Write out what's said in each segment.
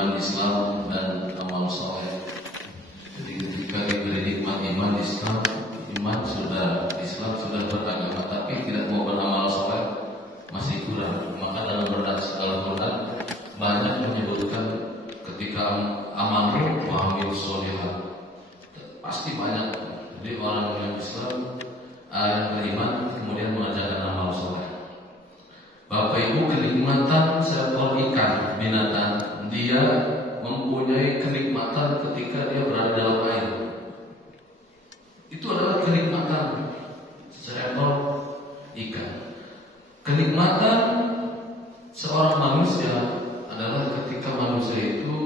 iman, Islam, dan amal soleh. Jadi ketika diberi nikmat iman, Islam sudah beragama, tapi tidak mau beramal soleh, masih kurang. Maka dalam Al-Quran banyak menyebutkan ketika amalu wa amil solihat, pasti banyak. Jadi orang yang Islam, yang beriman, kemudian mengerjakan amal soleh. Bapak Ibu, kenikmatan seekor ikan binatang, dia mempunyai kenikmatan ketika dia berada dalam air. Itu adalah kenikmatan seekor ikan. Kenikmatan seorang manusia adalah ketika manusia itu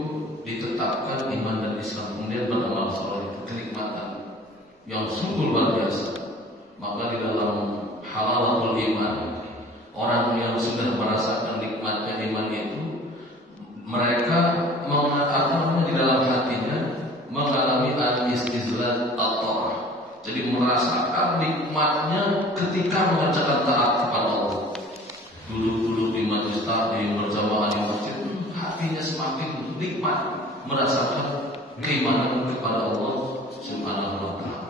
ditetapkan iman dan Islam, kemudian beramal soleh. Kenikmatan yang sungguh luar biasa. Maka di dalam halalatul iman, orang yang sudah merasakan nikmatnya iman itu, mereka di dalam hatinya mengalami al-istizlal at-ta'ah. Jadi merasakan nikmatnya ketika mengerjakan taat kepada Allah. Duduk-duduk di majelis taklim berjamaah di masjid, hatinya semakin nikmat merasakan keimanan kepada Allah Subhanahu wa ta'ala.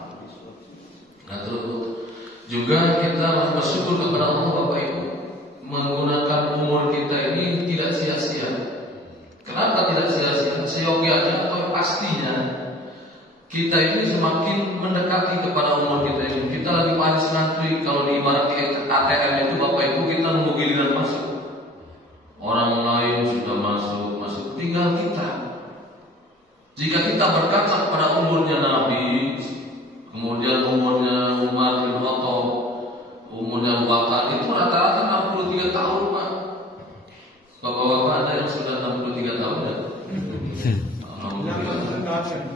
Nah, terus juga kita bersyukur kepada Allah, Bapak Ibu, menggunakan umur kita ini tidak sia-sia. Kenapa tidak sia-sia? Seyogianya atau pastinya kita ini semakin mendekati kepada umur kita ini. Kita lagi panis ngantri, kalau diibarati ATM itu Bapak Ibu, kita nunggu giliran masuk. Orang lain sudah masuk, tinggal kita. Jika kita berkaca kepada umurnya Nabi, kemudian umurnya Umar bin Khattab, umurnya Abu Bakar, itu rata-rata 63 tahun, Pak. Bapak-bapak ada yang sudah 63 tahun ya?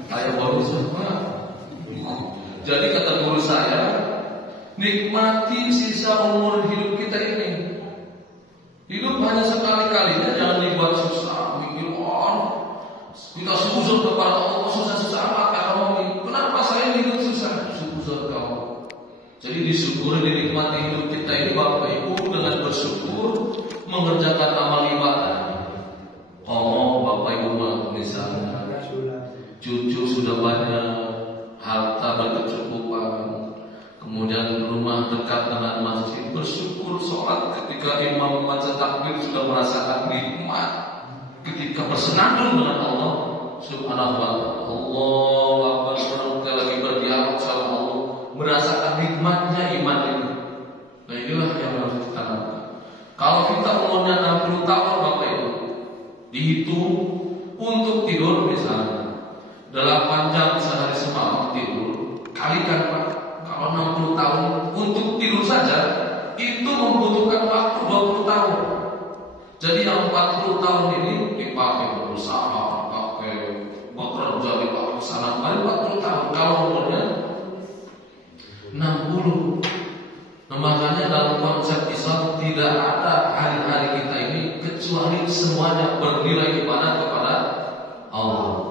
Ayo baru semua. Jadi kata guru saya, nikmati sisa umur hidup kita ini. Hidup hanya sekali-kalinya, jangan dibuat susah. Mikir, kita suzon kepada Allah, susah-susah amat kamu. Kenapa saya hidup susah? Suzon kamu. Jadi disyukuri, dinikmati hidup kita ini, Bapak Ibu, dengan bersyukur, mengerjakan amal ibadah. Bapak Ibu misalnya cucu sudah banyak, harta berkecukupan, kemudian rumah dekat dengan masjid, bersyukur sholat ketika imam membaca takbir sudah merasakan nikmat, ketika bersenandung dengan Allah Subhanahu wa ta'ala. Allahu Akbar, kita lagi berdialog sama Allah, merasakan nikmatnya iman ini. Nah, inilah yang harus kita lakukan. Kalau kita umurnya 60 tahun, Bapak Ibu, dihitung untuk tidur misalnya 8 jam sehari semalam tidur, kalikan Pak, kalau 60 tahun untuk tidur saja itu membutuhkan waktu 20 tahun. Jadi yang 40 tahun ini dipakai berusaha, dipakai bekerja, dipakai sana kali 40 tahun. Kalau umurnya 60. Nah, makanya dalam konsep Islam tidak ada hari-hari kita ini kecuali semuanya bernilai ibadah kepada Allah.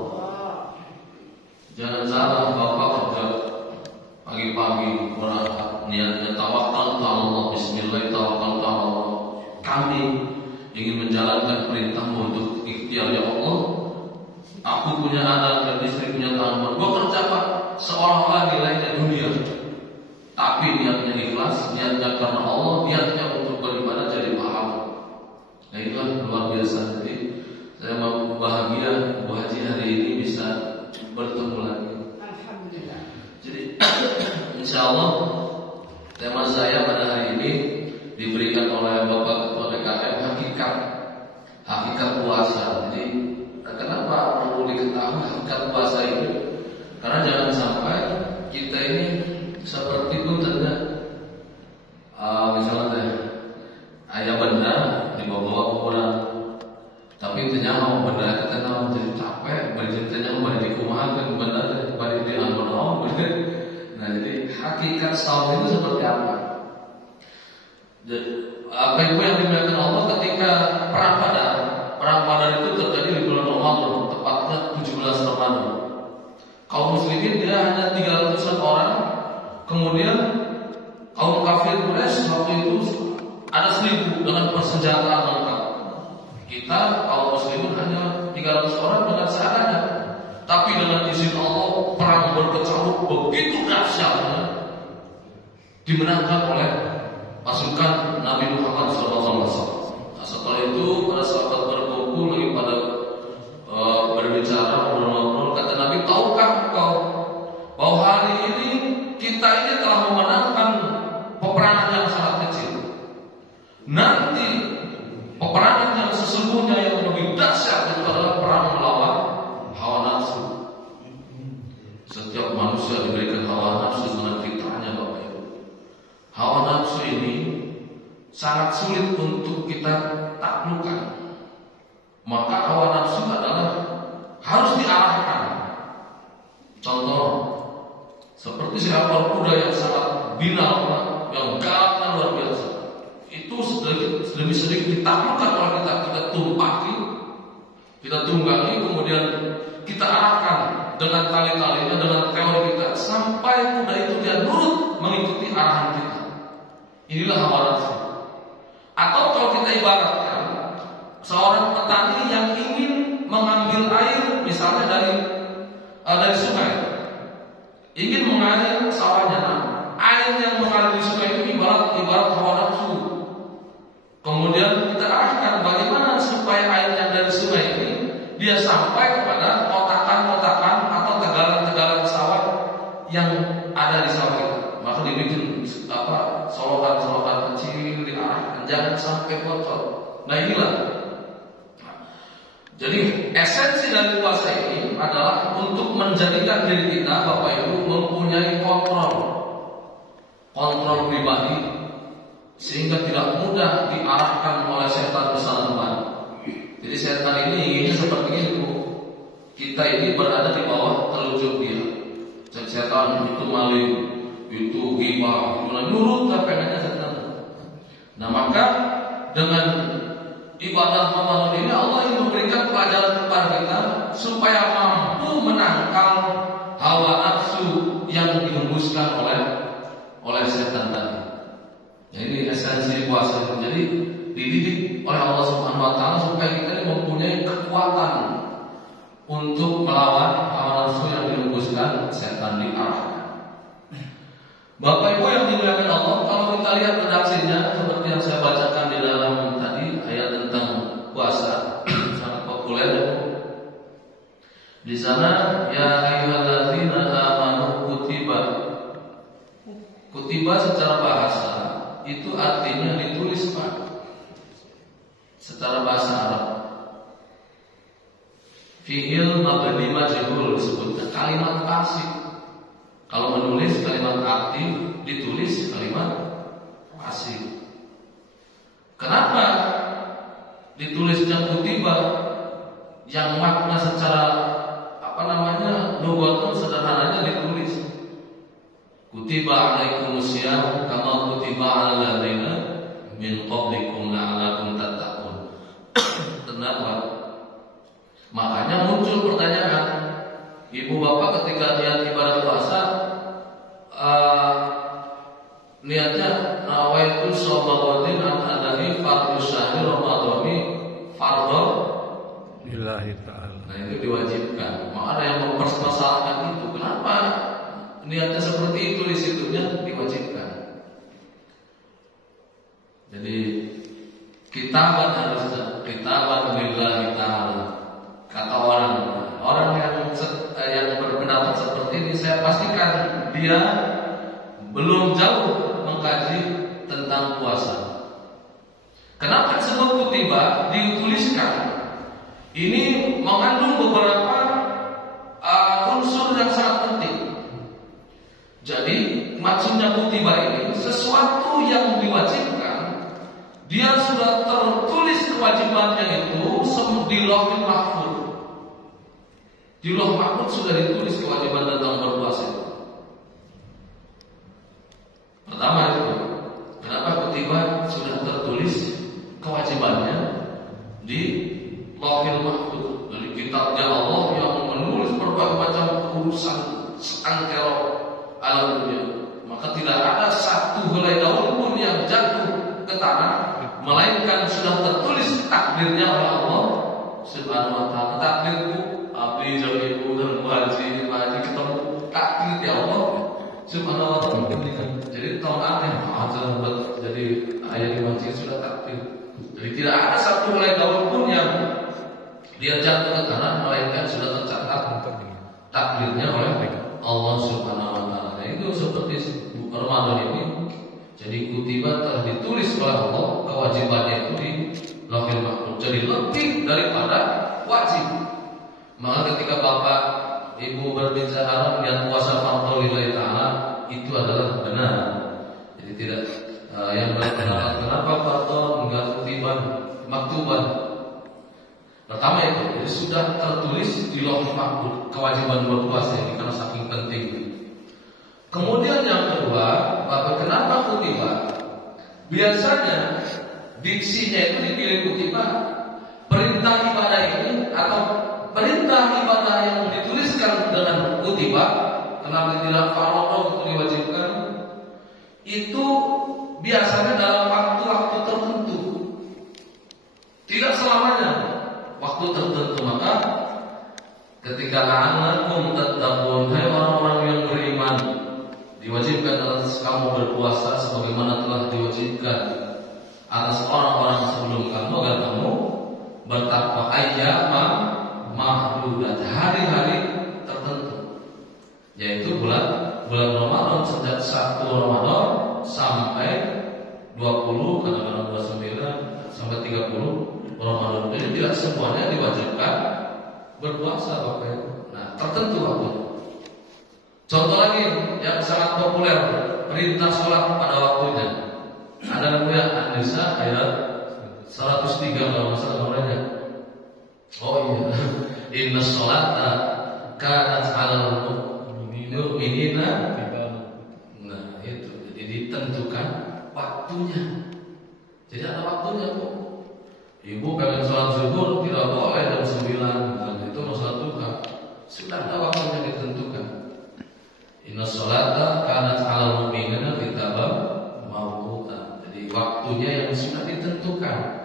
Jangan salah, Bapak kerja pagi-pagi berangkat, niatnya tawakal Allah, bismillah, tawakal Allah. Kami ingin menjalankan perintahmu untuk ikhtiar ya Allah. Aku punya anak dan istri, punya tanggungan. Gua kerja Pak, seolah-olah nilainya dunia. Tapi niatnya ikhlas, niatnya karena Allah, niatnya untuk beribadah jadi pahala. Nah, itulah luar biasa. Jadi saya mau bahagia Bu Haji hari ini bisa bertemu lagi. Alhamdulillah. Jadi insya Allah tema saya pada hari ini diberikan oleh Bapak Ketua DKM, hakikat puasa. Jadi kenapa perlu diketahui hakikat puasa ini? Karena jangan sampai kita ini seperti puntennya, misalnya ayah benda dibawa ke orang, tapi ternyata benda kita tahu jadi capek, bercerita balik di kumaha kan benda balik di angkon bener. Nah, jadi hakikat saum itu seperti apa? Apa itu yang dimakan Allah ketika perang Badar itu terjadi di bulan Ramadan, tepatnya 17 Ramadan. Kaum muslimin dia hanya 300-an orang. Kemudian kaum kafir Quraisy waktu itu ada 1000 dengan persenjataan lengkap. Kita kaum muslimin hanya 300 300 orang dengan seadanya. Tapi dengan izin Allah perang berkecamuk begitu dahsyatnya dimenangkan oleh pasukan Nabi Muhammad SAW. Nah, setelah itu para sahabat berkumpul lagi pada berbicara ngobrol-ngobrol. Kata Nabi, tahukah engkau bahwa hari ini kita ini telah memenangkan peperangan yang sangat kecil. Nanti peperangan yang sesungguhnya yang lebih dahsyat itu adalah perang melawan hawa nafsu. Setiap manusia diberikan hawa nafsu dengan fitrahnya, Bapak Ibu. Hawa nafsu ini sangat sulit untuk kita taklukkan. Maka hawa nafsu adalah harus diarahkan. Contoh, seperti seekor kuda yang sangat binal, yang galaknya luar biasa. Itu sedikit sedikit ditaklukkan oleh kita tumpaki, kita tunggangi, kemudian kita arahkan dengan tali-talinya, dengan teori kita, sampai kuda itu dia nurut mengikuti arahan kita. Inilah hawa nafsu. Atau kalau kita ibaratkan seorang petani yang ingin mengambil air, misalnya dari sungai, ingin mengalir sawahnya. Air yang mengalir di sungai itu ibarat hawa nafsu. Kemudian kita arahkan bagaimana supaya air yang dari sungai ini dia sampai kepada kotakan-kotakan atau tegalan-tegalan sawah yang ada di sawah kita. Maka dibikin solokan-solokan kecil diarahkan, jangan sampai bocor. Nah inilah. Jadi esensi dari puasa ini adalah untuk menjadikan diri kita, Bapak Ibu, mempunyai kontrol pribadi, sehingga tidak mudah diarahkan oleh setan bersama teman. Jadi setan ini inginnya seperti itu. Kita ini berada di bawah telunjuk dia. Jadi setan itu maling, itu ghibah, itu nurut pengennya setan. Nah maka dengan ibadah Ramadan ini Allah ingin memberikan pelajaran kepada kita supaya mampu menangkal hawa nafsu yang dihembuskan oleh setan tadi. Ini esensi puasa. Jadi dididik oleh Allah Subhanahu wa taala supaya kita mempunyai kekuatan untuk melawan hawa nafsu yang dihembuskan setan di arah. Bapak Ibu yang dimuliakan Allah, kalau kita lihat redaksinya seperti yang saya bacakan di dalam tadi ayat tentang puasa sangat populer. Di sana ya ayyuhalladzina amanu kutiba. Kutiba secara bahasa itu artinya ditulis, Pak. Secara bahasa Arab. Fi'il mabni majhul disebutnya kalimat pasif. Kalau menulis kalimat aktif, ditulis kalimat pasif. Kenapa ditulisnya kutiba yang makna secara nubuatan sederhananya ditulis. Kutiba alaikumusiyam kama kutiba alal ladzina min qablikum la'allakum tattaqun. Kenapa? Makanya muncul pertanyaan, ibu bapak ketika niat ibadah puasa, niatnya nawaitu shaumawadin an adami fardhu syahri ramadhani fardhu lillahi ta'ala. Nah itu diwajibkan. Maka ada yang mempermasalahkan itu. Kenapa niatnya seperti itu, di situnya diwajibkan. Jadi kitaban harusnya kitaban lillahi ta'ala. Kata orang yang berpendapat seperti ini, saya pastikan dia belum jauh mengkaji tentang puasa. Kenapa disebut kutiba dituliskan? Ini mengandung beberapa unsur yang sangat penting. Jadi maksudnya kutiba ini sesuatu yang diwajibkan, dia sudah tertulis kewajibannya itu di Lauhul Mahfuz. Di Lauhul Mahfuz sudah ditulis kewajiban tentang berpuasa. Pertama itu, kenapa kutiba sudah tertulis kewajibannya di Lauhul Mahfuz, dari kitabnya Allah yang menulis berbagai macam urusan seantero alam dunia. Maka tidak ada satu helai daun pun yang jatuh ke tanah melainkan sudah tertulis takdirnya oleh Allah Subhanahu wa taala. takdir bu, api jauh ibu dan haji ketemu takdir ya Allah. Subhanallah wa ta'ala. Jadi tahun aneh aja jadi ayat di masjid sudah takdir. Jadi tidak ada satu helai daun pun yang dia jatuh ke tanah melainkan sudah tercatat takdirnya oleh Allah Subhanahu wa taala. Itu seperti Ramadan ini. Jadi kutiba telah ditulis oleh Allah kewajibannya itu di Lauhil Mahfuz. Jadi lebih daripada wajib. Maka ketika bapak ibu berbicara yang puasa fardhu lillahi ta'ala itu adalah benar. Jadi tidak yang berpendapat kenapa fardhu enggak kutiban maktuban. Pertama itu jadi sudah tertulis di Lauhil Mahfuz kewajiban berpuasa ini karena saking penting. Kemudian yang kedua, bapak kenapa kutiba? Biasanya diksinya itu dipilih kutiba perintah ibadah ini atau perintah ibadah yang dituliskan dengan kutiba, kenapa tidak fardhu untuk diwajibkan? Itu biasanya dalam waktu-waktu tertentu, tidak selamanya waktu tertentu. Maka ketika la'allakum tattaqun, hai orang-orang yang beriman, diwajibkan atas kamu berpuasa sebagaimana telah diwajibkan atas orang-orang sebelum kamu agar kamu bertakwa. Ayyaman mahdudat, hari-hari tertentu, yaitu bulan Ramadan sejak 1 Ramadan sampai 20, kadang-kadang 29 sampai 30 Ramadan. Jadi tidak semuanya diwajibkan berpuasa Bapak Ibu. Nah, tertentu waktu. Contoh lagi yang sangat populer, perintah sholat pada waktunya. Ada namanya An-Nisa ayat 103 kalau masalah nomornya. Oh iya, inna sholata kanat 'alal mu'minina. Nah itu, jadi ditentukan waktunya. Jadi ada waktunya kok. Ibu pengen sholat zuhur tidak boleh jam 9, dan itu masalah Tuhan. Sudah ada waktunya ditentukan. Inna sholata kanat 'alal mu'minina kitaban mawquta. Jadi waktunya yang sudah ditentukan.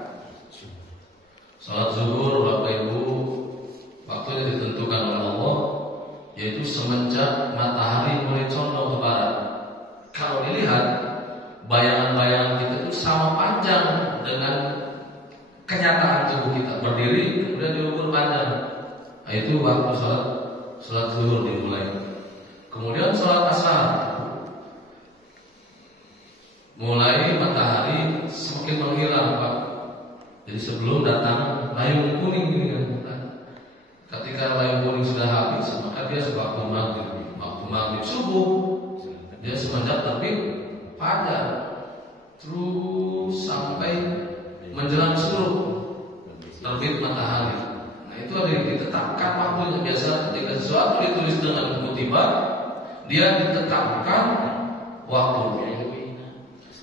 Salat zuhur Bapak Ibu waktunya ditentukan oleh Allah, yaitu semenjak matahari mulai condong ke barat. Kalau dilihat bayangan-bayangan kita itu sama panjang dengan kenyataan tubuh kita, berdiri kemudian diukur panjang. Nah, itu waktu salat zuhur dimulai. Kemudian salat asar, mulai matahari semakin menghilang Pak. Jadi sebelum datang layung kuning ini kan. Ketika layung kuning sudah habis, maka dia waktu maghrib subuh, dia semenjak terbit fajar, terus sampai menjelang suruh terbit matahari. Nah itu ada yang ditetapkan waktunya. Biasa ketika sesuatu ditulis dengan kutiba, dia ditetapkan waktunya.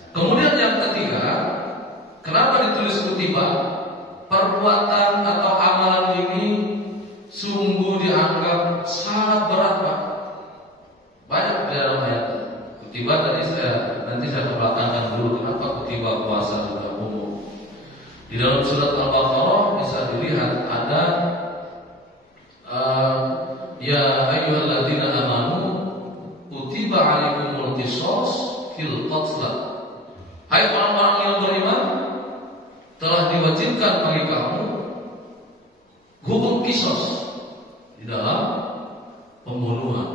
Kemudian yang ketiga, kenapa ditulis kutiba? Perbuatan atau amalan ini sungguh dianggap sangat berat Pak. Banyak di dalam ayat kutiba tadi nanti saya belakangkan dulu kenapa kutiba puasa juga umum. Di dalam surat Al-Baqarah bisa dilihat ada ya ayyuhalladzina amanu kutiba alaikumul qisas fil qatl. Hai orang-orang yang beriman, telah diwajibkan bagi kamu hukum qisas di dalam pembunuhan.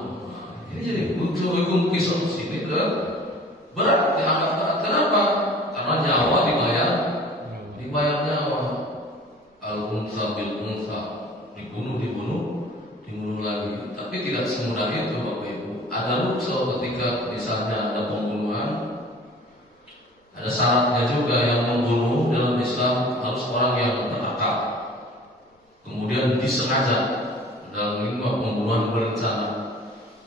Ini jadi hukum qisas ini berat dianggap berat. Kenapa? Karena nyawa dibayar nyawa. Al-unsa bil unsa, dibunuh lagi. Tapi tidak semudah itu Bapak Ibu. Ada rukso ketika misalnya ada pembunuhan. Ada syaratnya juga, yang membunuh dalam Islam harus orang yang berakal, kemudian disengaja, dalam ini pembunuhan berencana.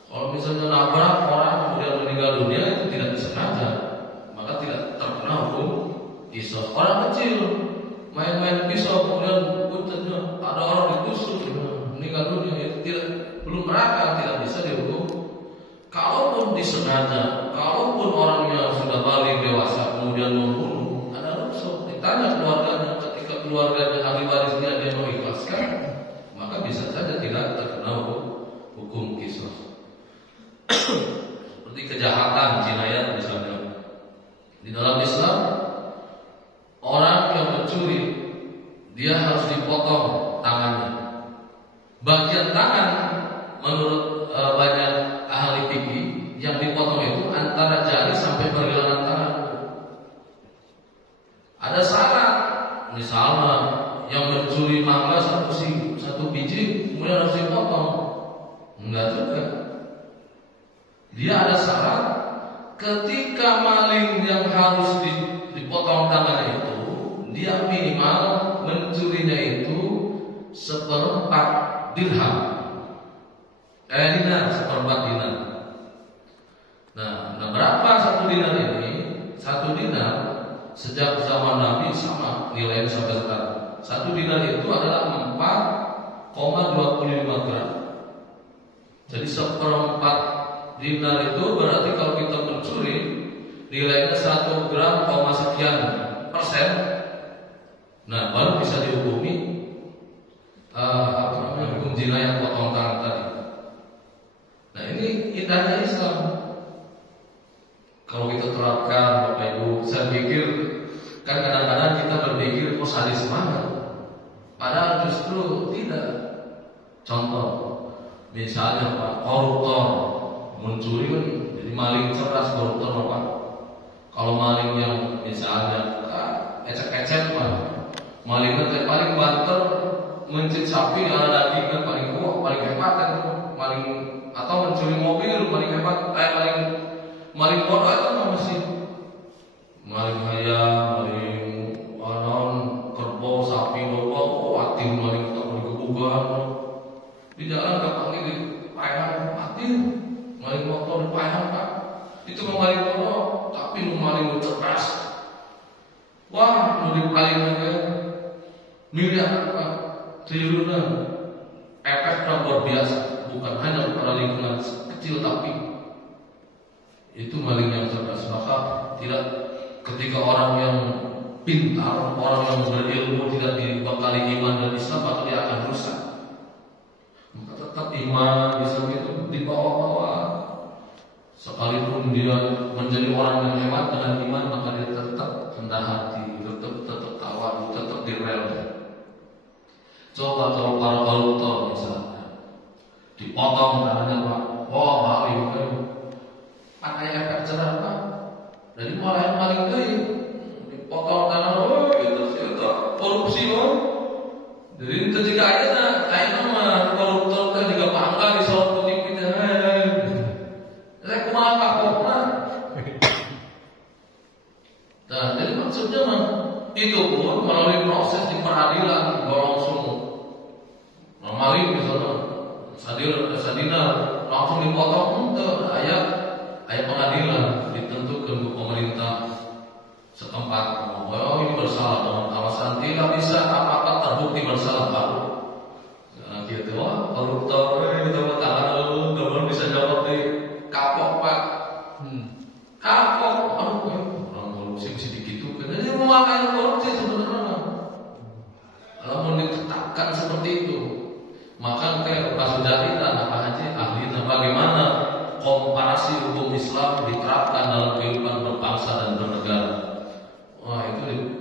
Kalau misalnya nabrak orang kemudian meninggal dunia itu tidak disengaja, maka tidak terkena hukum qisas. Orang kecil main-main pisau kemudian buntutnya ada orang ditusuk meninggal dunia, itu belum berakal, tidak bisa dihukum. Kalaupun disengaja, kalaupun orangnya sudah balik dewasa kemudian membunuh, ada rukso. Ditanya keluarganya, ketika keluarganya ahli warisnya dia mengikhlaskan, maka karena hukum qisas. Seperti kejahatan, jinayat misalnya. Di dalam Islam, orang yang mencuri dia harus dipotong tangannya. Bagian tangan menurut banyak ahli fikih yang dipotong itu antara jari sampai pergelangan tangan. Ada syarat, misalnya yang mencuri mangga satu biji kemudian harus dipotong. Enggak juga. Dia ada syarat, ketika maling yang harus dipotong tangannya itu, dia minimal mencurinya itu 1/4 dirham. Dinar, 1/4 dinar. Nah, berapa satu dinar ini? Satu dinar sejak zaman Nabi sama nilainya sampai sekarang. Satu dinar itu adalah 4,25 gram. Jadi 1/4 dinar itu berarti kalau kita mencuri nilainya 1 gram, sekian persen. Nah, baru bisa dihukumi hukum jinayat potong tangan tadi. Nah, ini indahnya Islam. Kalau kita terapkan, Bapak Ibu, saya pikir kan kadang-kadang kita berpikir sadis banget. Padahal justru tidak. Contoh, misalnya Pak, koruptor mencuri kan jadi maling cerdas, koruptor Bapak. Kalau maling yang misalnya ecek-ecek Pak, malingnya paling banter mencit sapi ada daging kan paling hebat kan maling, atau mencuri mobil paling hebat, maling bodoh itu masih maling ayam, maling kerbau, sapi, domba, mati maling tak boleh kebugan. Di jalan gak panggil di payahan mati, maling motor di payahan Pak. Itu maling bodoh, tapi maling cerdas. Wah, mau dipaling aja miliaran Pak, triliunan. Efeknya luar biasa, bukan hanya pada lingkungan kecil tapi itu maling yang cerdas. Maka tidak, ketika orang yang pintar, orang yang berilmu tidak dibekali iman dan Islam, maka dia akan rusak. Maka tetap iman Islam itu dibawa-bawa. Sekalipun dia menjadi orang yang hebat dengan iman, maka dia tetap rendah hati, tetap tawadu, tetap direl. Coba kalau para koruptor misalnya dipotong tangannya Pak, wah maling kan, pakai efek cerah Pak. Jadi malah yang paling gede dipotong tangan, itu korupsi Pak. Jadi itu jika aja mah koruptor kan juga bangga di soal putih kita. Saya kumaha kapokna. Nah, jadi maksudnya mah itu pun melalui proses di peradilan, gak langsung maling misalnya sadina langsung dipotong. Untuk ayat pengadilan ditentukan ke pemerintah setempat. Oh ini bersalah dengan alasan tidak bisa apa-apa terbukti bersalah baru. Nah, gitu wah koruptor ini tepuk tangan lu, belum bisa jawab di kapok Pak. Kapok, orang korupsi mesti digitukan. Jadi memakai korupsi sebenarnya. Kalau mau ditetapkan seperti itu, maka kayak Pak Sudari dan Pak Haji ahli bagaimana komparasi hukum Islam diterapkan dalam kehidupan berbangsa dan bernegara. Wah itu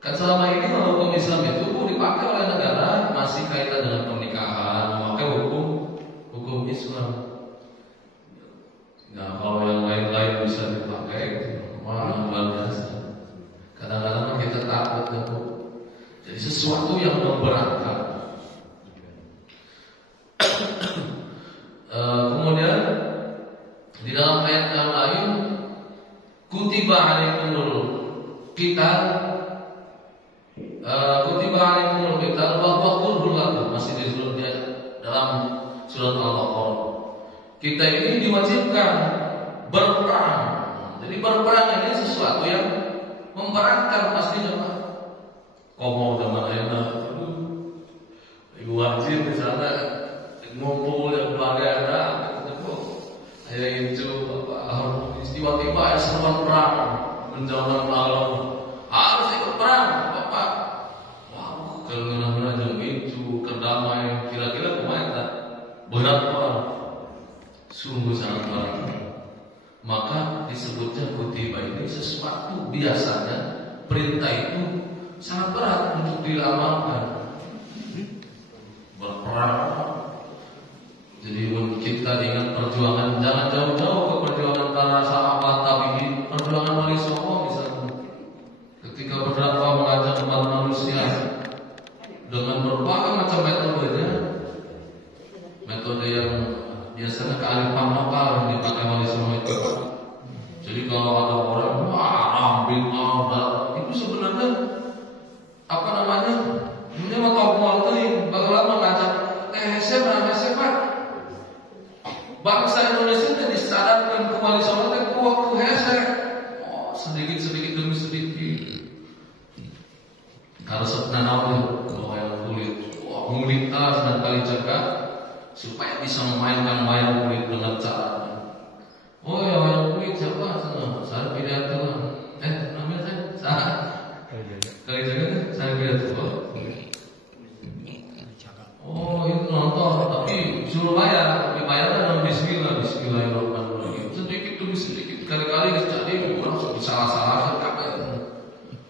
kan selama ini kalau hukum Islam itu dipakai oleh negara masih kaitan dengan pernikahan, memakai hukum Islam. Nah kalau yang lain-lain bisa dipakai, wah luar biasa. Kadang-kadang kita takut tuh. Jadi sesuatu yang memberatkan. Kemudian di dalam ayat yang lain, kutiba alaikumul qital, wa huwa kurhun lakum, masih disebutnya dalam surat Al-Baqarah. Kita ini diwajibkan berperang. Jadi berperang ini sesuatu yang memberatkan pastinya Pak. Komo dengan enak, ibu wajib misalnya ngumpul yang belanda ada itu tiba-tiba ada seruan perang menjauhkan malam harus ikut perang Bapak. Wah kenapa yang itu kedamai kira-kira kemana? berat Pak, sungguh sangat berat. Maka disebutnya kutiba ini sesuatu biasanya perintah itu sangat berat untuk dilamalkan. Berperang. Jadi kita ingat perjuangan, jangan jauh-jauh ke perjuangan para sahabat tabi'in, perjuangan Wali Songo misalnya. Ketika berdakwah mengajak umat manusia dengan berbagai macam metode yang biasanya kearifan lokal yang dipakai Wali Songo itu. Jadi kalau ada orang ambil itu sebenarnya apa namanya? Ini mah kompol teuing, bagaimana mengajak Pak. Bangsa Indonesia jadi disadarkan ke Wali Songo teh ku hese. Sedikit demi sedikit. Harus nanaon wayang kulit. Ngulitas dan kali jaga supaya bisa memainkan wayang kulit dengan caranya. Oh ya wayang kulit siapa? Saya pidato. Namanya saya. Kali jaga saya pidato. Oh itu nonton, tapi suruh bayar, tapi bayarnya dalam Bismillahirrahmanirrahim. Sedikit demi sedikit, kali-kali jadi orang salah-salah kan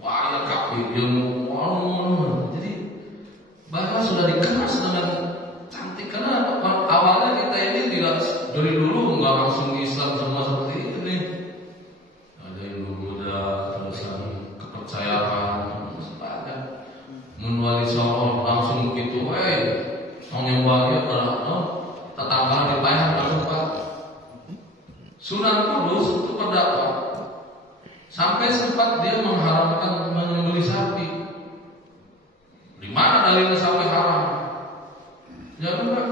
wah ya kapi, jadi bahkan sudah dikemas dengan cantik karena awalnya kita ini tidak dari dulu nggak langsung Islam semua seperti ini. Ada yang Buddha, terus kepercayaan, sebanyak Wali Songo langsung begitu, yang bahagia tetangga dibayar langsung Pak. Sunan Kudus itu berdakwah sampai sempat dia mengharamkan menyembelih sapi. Di mana dalilnya sapi haram? Ya Pak.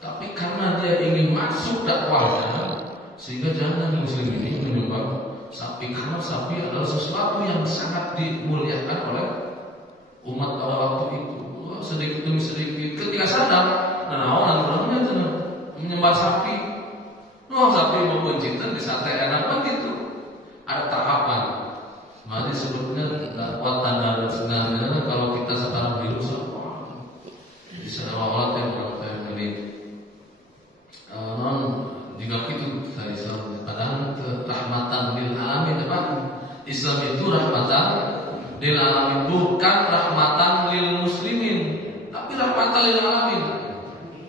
Tapi karena dia ingin masuk dakwahnya, sehingga jangan Muslim ini menyembah sapi karena sapi adalah sesuatu yang sangat dimuliakan oleh umat pada waktu itu. Sedikit demi sedikit ketika sadar orangnya itu menyembah sapi. Sapi mau pencitan di sate enak banget itu. Ada tahapan. Mari sebutnya dakwah tanda dan sebenarnya kalau kita sekarang dirusak. Jadi seolah-olah yang orang ini jika itu saya Islam padahal rahmatan lil alamin teman. Islam itu rahmatan lil alamin, bukan rahmatan lil muslimin, tapi rahmatan lil alamin.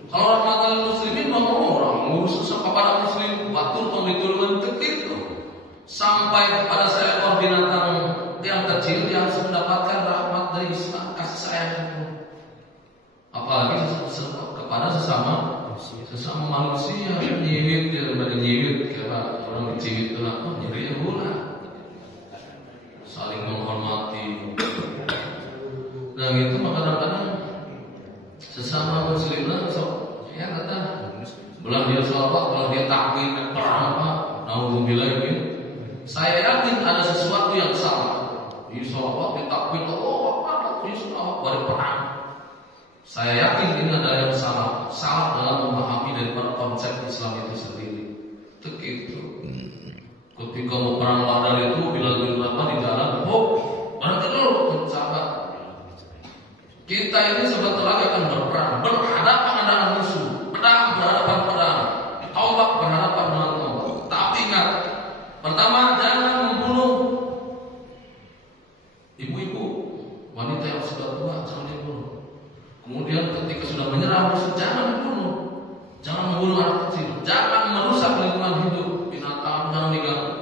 Kalau rahmatan lil muslimin mau orang ngurus kepada muslim batur pemikiran begitu sampai kepada seekor binatang yang kecil yang mendapatkan rahmat dari Islam, kasih sayang itu. Apalagi kepada sesama manusia nyiwit daripada nyiwit kira orang diciwit itu lah nyerinya gula. Saling menghormati. Nah itu maka kadang-kadang sesama muslim lah ya kata belah dia sholat, kalau dia takbir perang apa, naudzubillah ini. Saya yakin ada sesuatu yang salah. Di sholat dia takbir, apa di sholat pada perang. Saya yakin ini ada yang salah dalam memahami daripada konsep Islam itu sendiri. Begitu. Ketika mau perang Badar itu bila berapa di jalan, berhenti dulu sahabat. Kita ini sebentar lagi akan berperang, berhadapan dengan musuh, pedang berhadapan pedang, tombak berhadapan dengan tombak. Tapi ingat, pertama jangan membunuh ibu-ibu, wanita yang sudah tua, jangan dibunuh. Kemudian ketika sudah menyerang musuh, jangan dibunuh, jangan membunuh anak kecil, jangan merusak lingkungan hidup binatang, jangan diganggu.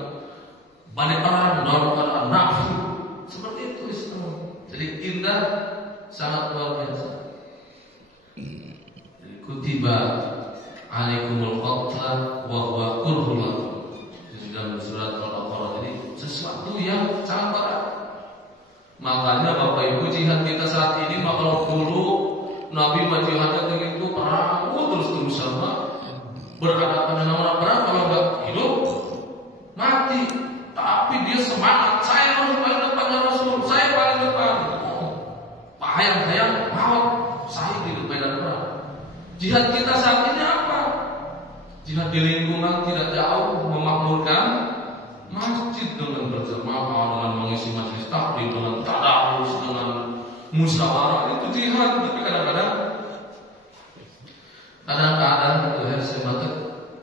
Balik perang dalam keadaan nafsu, seperti itu Islam. Jadi indah, sangat luar biasa. Kutiba alaikumul qatla wa huwa kurhul lakum. Di dalam surat Al-Baqarah. Jadi sesuatu yang sangat berat. Makanya Bapak Ibu jihad kita saat ini kalau dulu Nabi jihadnya begitu perang terus-terusan berhadapan dengan orang perang, kalau enggak hidup mati. Tapi dia semangat, saya harus paling depan ya Rasul, saya paling depan. Hayang maut saya di medan perang. Jihad kita saat ini apa? Jihad di lingkungan tidak jauh, memakmurkan masjid dengan berjamaah, dengan mengisi majelis taklim, dengan tadarus, dengan musyawarah, itu jihad. Tapi kadang-kadang Kadang-kadang itu ya semata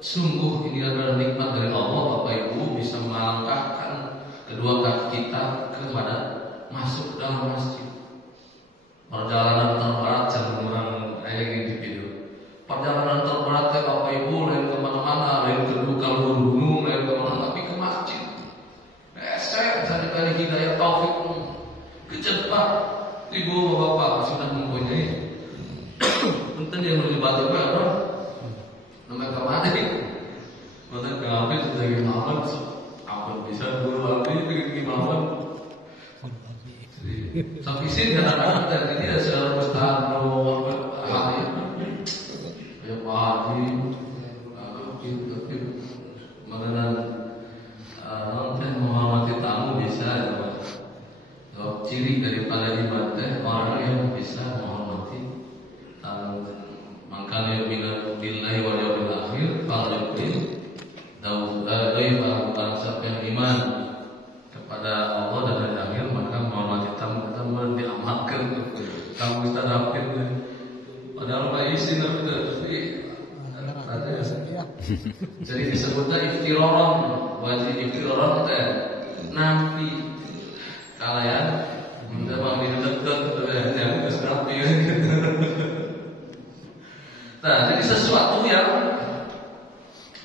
sungguh ini adalah nikmat dari Allah Bapak Ibu bisa melangkahkan kedua kaki kita kepada masuk dalam masjid. Perjalanan terberat jangan kayak gini video. Perjalanan terberat ya Bapak Ibu lain kemana-mana, lain ke gunung, lain kemana, tapi ke masjid. Saya cari hidayah taufik kecepat. Ibu bapak sudah mempunyai Punten yang menyebabkan apa? Namanya kemana nih? Mungkin kenapa itu lagi malam? Apa bisa dulu lagi gimana? Sufisien kadang-kadang dan ini ada secara bertahan hari ya pagi tapi mengenai nanti menghormati tamu bisa ciri daripada ibadah orang yang bisa menghormati tamu. Makanya billahi wal yawmil akhir kalau bangsa yang iman kepada Allah dan hari akhir maka menghormati tamu kita diamalkan. Tamu kita dapat padahal Pak isi jadi disebutnya iftiroron wajib iftiroron teh nabi kalian minta mampir dekat yang terus nabi gitu. Nah jadi sesuatu yang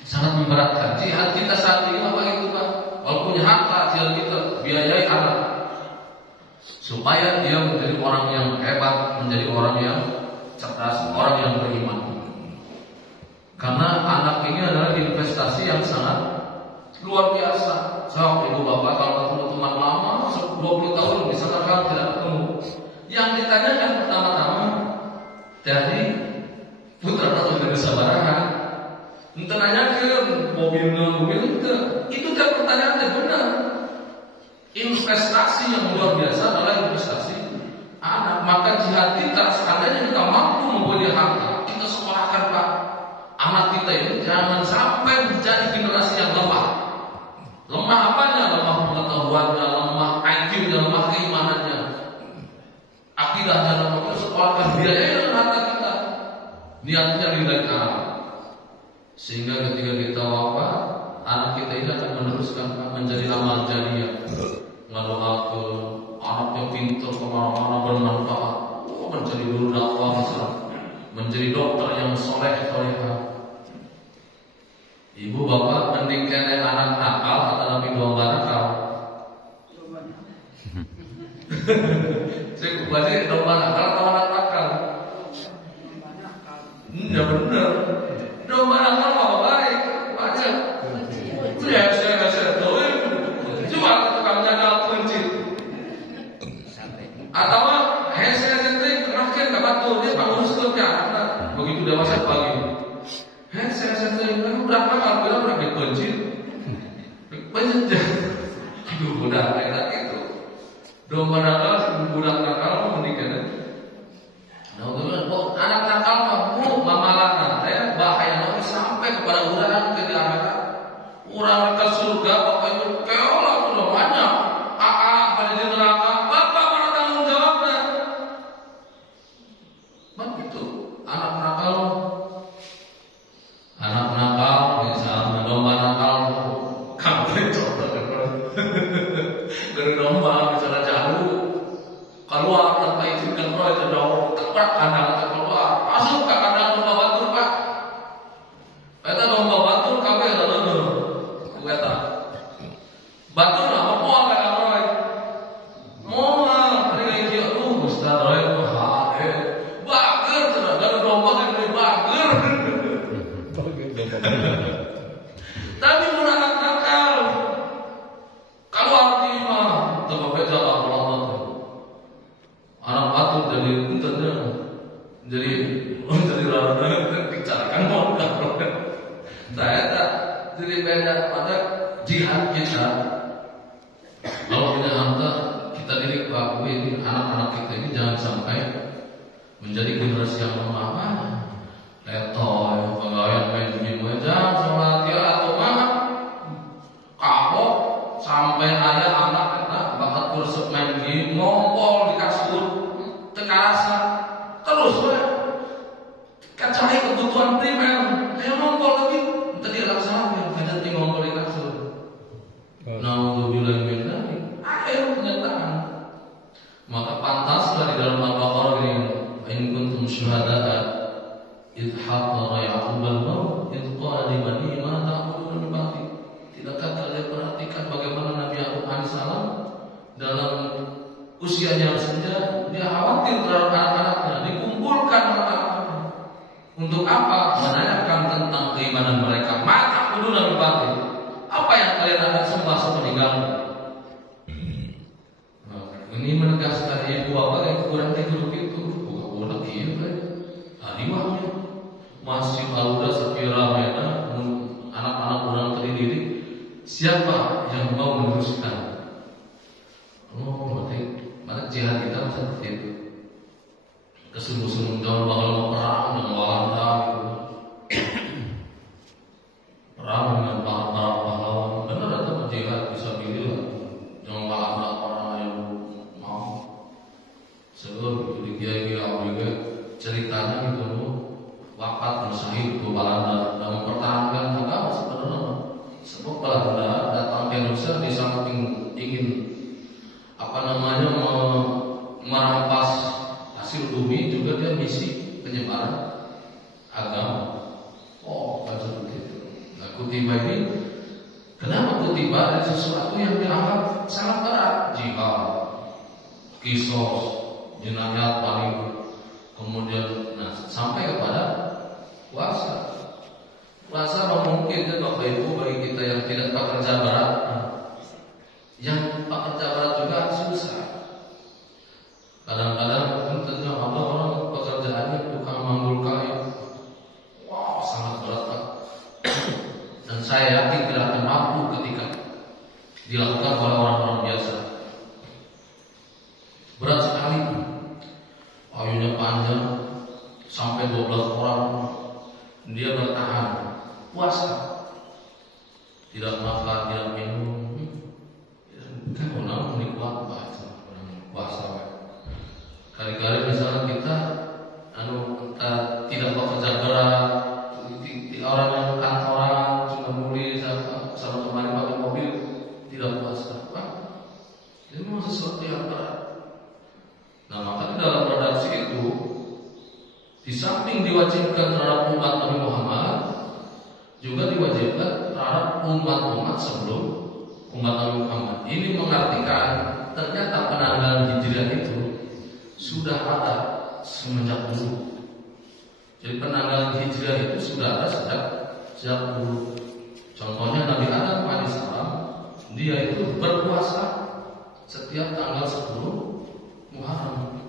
sangat memberatkan jihad kita saat ini apa itu Pak? Kalau punya harta jihad kita biayai anak supaya dia menjadi orang yang hebat, menjadi orang yang cerdas, orang yang beriman. Karena anak ini adalah investasi yang sangat luar biasa. So, ibu bapak kalau ketemu teman lama 20 tahun misalkan tidak ketemu, yang ditanyakan pertama-tama dari putra atau dari sabaraha, entah nanyakan mobil itu kan pertanyaannya benar. Investasi yang luar biasa adalah investasi anak. Maka jihad kita seandainya kita mampu mempunyai harta, kita sekolahkan Pak anak kita ini jangan sampai menjadi generasi yang lemah. Lemah apanya? Lemah pengetahuannya, lemah IQ-nya, lemah keimanannya, akidahnya, lemah. Sekolahkan biaya dengan harta kita, niatnya lillahi ta'ala. Sehingga ketika kita wafat, anak kita ini akan meneruskan menjadi amal jariah. Ngadoakeun anaknya pintar kemana-mana bermanfaat, menjadi guru dakwah menjadi dokter yang soleh-solehah. Ibu bapak pendidikan anak nakal atau nabi domba nakal? Saya baca domba nakal atau anak nakal? Ya benar. Domba nakal apa baik? Baca. Ya saya tahu. Cuma tukang jaga kunci. Atau saya sendiri terakhir nggak bantu dia bangun setelahnya anak begitu dewasa pagi. Saya sendiri berapa kali bilang udah dikunci. Banyak. Aduh budak enak itu. Domba nakal, budak nakal menikah. Nah untuk anak nakal mampu mamalan, bahaya sampai kepada orang ke akhirat. Orang ke surga bapak itu keolah sudah banyak. Pada di neraka bapak mana tanggung jawabnya? Begitu anak nakal misalnya domba nakal kamu contoh dari domba misalnya jauh keluar tanpa izin keluar itu jauh tepat kandang keluar masuk ke kandang domba batur Pak. Kita domba batur kamu yang lalu kita batur lah mau apa kamu mau hari ini tuh Ustaz Roy bager sudah ada domba yang lebih bager. Tapi mun anak nakal kalau arti mah teu beda Allah. Anak batur jadi rada bicarakan mau saya tak jadi beda pada jihad kita. Kalau punya harta kita didik Pak ini anak-anak kita ini jangan sampai menjadi generasi yang lemah. Letoy, pegawai main game jangan sholat ya atau mana kapok sampai ada anak kita bakat kursus main game ngompol di kasur tekarasa terus we kacai kebutuhan kehidupan primer. Ayo ngompol lagi. Tadi laksanakan, ada di ngompol di kasur. Naudzubillah min dzalik. Ayo kenyataan. Maka pantaslah di dalam Al-Baqarah ini, in kuntum syuhada'a idh hadara Ya'qub al-maut idh qala libanihi ma ta'buduna min ba'di. Tidakkah kalian perhatikan bagaimana Nabi Ya'qub alaihissalam dalam usianya senja dia khawatir terhadap anak-anaknya, dikumpulkan anak-anaknya. Untuk apa? Menanyakan tentang keimanan mereka. Ma ta'buduna min ba'di. Apa yang kalian akan sembah sepeninggalku? Ini menegaskan ibu bapak yang kurang tidur itu bukan gitu kan? Tadi waktu masih aluda sepira mena anak-anak orang terdidik. Siapa yang mau meneruskan? Oh, berarti mana jihad kita masih seperti itu. Kesungguh-sungguh jauh bakal perang dengan Walanda gitu. Perang dengan para pahlawan. Benar atau jihad bisa pilih jangan Walanda orang yang mau. Sebelum dia juga ceritanya gitu loh. Wafat Musahid ke Walanda dan mempertahankan agama sebenarnya. Sebab Belanda datang ke Indonesia di samping ingin merampas hasil bumi, juga dia misi penyebaran agama. Oh, kan seperti itu. Nah, kutiba ini kenapa kutiba dari sesuatu yang dianggap sangat berat? Jihad, kisos, jenayah paling, kemudian sampai kepada puasa. Puasa mungkin Bapak Ibu bagi kita yang tidak pekerja berat, yang pekerja berat juga susah. Kadang-kadang tentunya ada orang pekerjaannya tukang manggul kayu. Wow, sangat berat Pak. Dan saya yakin tidak akan mampu ketika dilakukan oleh orang-orang biasa. Berat sekali. Kayunya panjang sampai 12 orang. Dia bertahan puasa, tidak makan, tidak minum. Kan orang menikmat puasa. Kali-kali misalnya kita tidak bekerja berat, orang yang kantoran cuma nulis sama kemarin pakai mobil tidak puasa. Ini memang sesuatu yang berat. Nah, maka di dalam redaksi itu, di samping diwajibkan terhadap umat Nabi Muhammad, juga diwajibkan terhadap umat-umat sebelum umat Nabi Muhammad. Ini mengartikan ternyata penanggalan Hijriah itu sudah ada semenjak dulu. Jadi penanggalan Hijriah itu sudah ada sejak dulu. Contohnya Nabi Adam alaihissalam, dia itu berpuasa setiap tanggal 10 Muharram.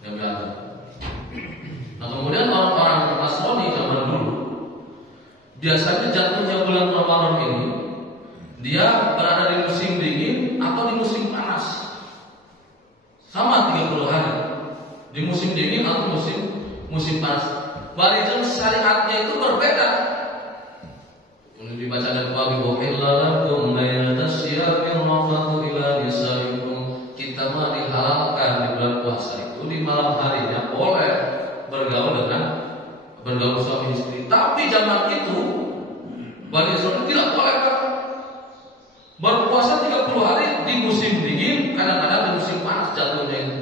Nabi Adam. Nah, kemudian orang-orang Nasrani zaman dulu biasanya jatuhnya bulan Ramadan ini dia berada di musim dingin atau di musim panas. Sama 30 hari. Di musim dingin atau musim panas. Barisan syariatnya itu berbeda. Ini dibaca dari pagi wahillalakum lailatas syiyamir rafatu ila nisaikum. Kita mah dihalalkan di bulan puasa itu di malam harinya boleh bergaul suami istri. Tapi zaman itu Bani Israil tidak boleh berpuasa 30 hari di musim dingin, kadang-kadang di musim panas jatuhnya itu.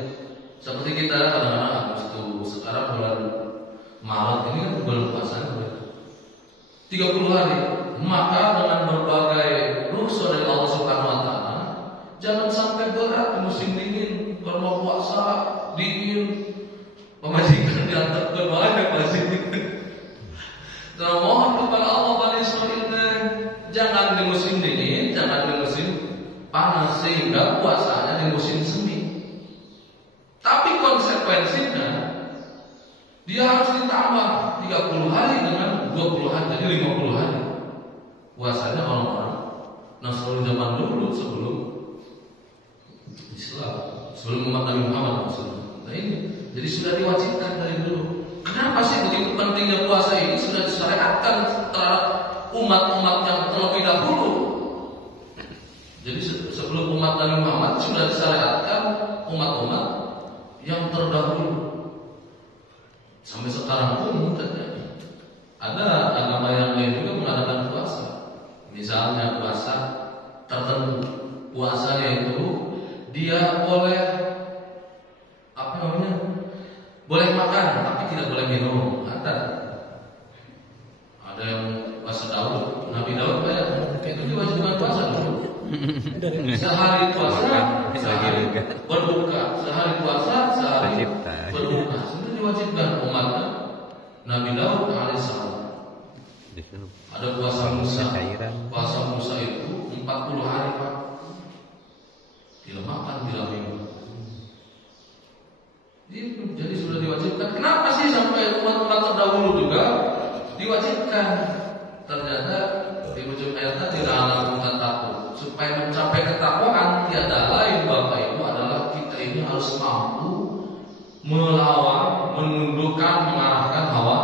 Seperti kita kadang-kadang Agustus, sekarang bulan Maret ini kan bulan puasa 30 hari. Maka dengan berbagai rukhsah dari Allah Subhanahu wa taala, jangan sampai berat di musim dingin, karena puasa dingin. Pemajikan diantar ke mana pasti. Mohon kepada Allah Bani Israil, jangan di musim dingin, jangan di musim panas, sehingga puasanya di musim semi. Tapi konsekuensinya dia harus ditambah 30 hari dengan 20 hari, jadi 50 hari. Puasanya orang-orang Nasrani zaman dulu sebelum Islam, sebelum umat Nabi Muhammad maksudnya. Nah ini, jadi sudah diwajibkan dari dulu. Kenapa sih begitu pentingnya puasa ini? Sudah disyariatkan terhadap umat-umat yang terlebih dahulu. Jadi sebelum umat Nabi Muhammad sudah disyariatkan umat-umat yang terdahulu. Sampai sekarang pun terjadi. sehari puasa, sehari berbuka, sehari puasa, sehari berbuka. Sudah diwajibkan umatnya Nabi Daud alaihissalam. Ada puasa Musa. Puasa Musa itu 40 hari Pak. Tidak makan, tidak minum. Jadi sudah diwajibkan. Kenapa sih sampai umat-umat terdahulu juga diwajibkan? Ternyata di ujung ayatnya tidak lakukan takut. Supaya mencapai ketakwaan tiada lain Bapak Ibu adalah kita ini harus mampu melawan, menundukkan, mengarahkan hawa